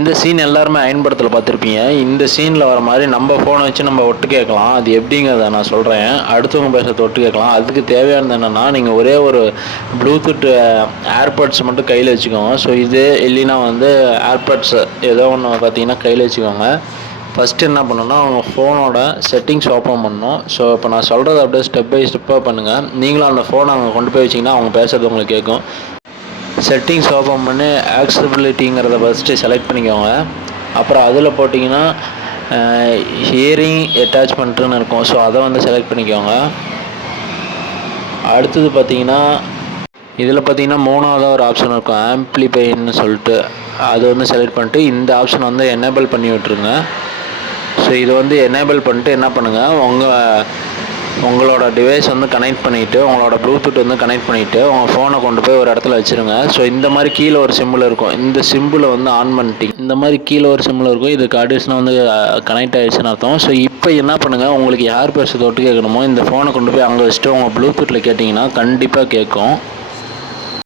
இந்த சீன் எல்லாருமே அயன் படத்தில் பார்த்துருப்பீங்க. இந்த சீனில் வர மாதிரி நம்ம ஃபோனை வச்சு நம்ம ஒட்டு கேட்கலாம். அது எப்படிங்கிறத நான் சொல்கிறேன். அடுத்தவங்க பேசுகிறத ஒட்டு கேட்கலாம். அதுக்கு தேவையானது என்னென்னா, நீங்கள் ஒரே ஒரு ப்ளூடூத் ஏர்பட்ஸ் மட்டும் கையில் வச்சுக்கோங்க. ஸோ இது இல்லைன்னா ஏர்பட்ஸ் ஏதோ ஒன்று பார்த்தீங்கன்னா கையில் வச்சுக்கோங்க. ஃபஸ்ட்டு என்ன பண்ணணும்னா, அவங்க ஃபோனோட செட்டிங்ஸ் ஓப்பன் பண்ணணும். ஸோ இப்போ நான் சொல்கிறத அப்படியே ஸ்டெப் பை ஸ்டெப்பாக பண்ணுங்கள். நீங்களும் அந்த ஃபோனை அவங்க கொண்டு போய் வச்சிங்கன்னா அவங்க பேசுகிறது உங்களுக்கு கேட்கும். செட்டிங்ஸ் ஓப்பன் பண்ணி ஆக்சபிலிட்டிங்கிறத ஃபஸ்ட்டு செலக்ட் பண்ணிக்கோங்க. அப்புறம் அதில் போட்டிங்கன்னா ஹியரிங் அட்டாச்மெண்ட்டுன்னு இருக்கும். ஸோ அதை செலக்ட் பண்ணிக்கோங்க. அடுத்தது பார்த்தீங்கன்னா இதில் பார்த்தீங்கன்னா 3ஆவதாக ஒரு ஆப்ஷன் இருக்கும், ஆம்ப்ளிஃபைன்னு சொல்லிட்டு. அது செலக்ட் பண்ணிட்டு இந்த ஆப்ஷன் எனேபிள் பண்ணி விட்ருங்க. ஸோ இது எனேபிள் பண்ணிட்டு என்ன பண்ணுங்கள், உங்களோட டிவைஸ் கனெக்ட் பண்ணிவிட்டு, உங்களோட ப்ளூடூத் கனெக்ட் பண்ணிவிட்டு உங்கள் ஃபோனை கொண்டு போய் ஒரு இடத்துல வச்சுருங்க. ஸோ இந்த மாதிரி கீழே ஒரு சிம்பிள் இருக்கும். இந்த சிம்பிளை ஆன் பண்ணிட்டீங்க. இந்த மாதிரி கீழே ஒரு சிம்பிள் இருக்கும். இதுக்கு அடிஷனாக கனெக்ட் ஆகிடுச்சுன்னு அர்த்தம். ஸோ இப்போ என்ன பண்ணுங்கள், உங்களுக்கு யார் பேசுறது ஒட்டு கேட்கணுமோ இந்த ஃபோனை கொண்டு போய் அங்கே வச்சுட்டு உங்கள் ப்ளூடூத்தில் கேட்டிங்கன்னா கண்டிப்பாக கேட்கும்.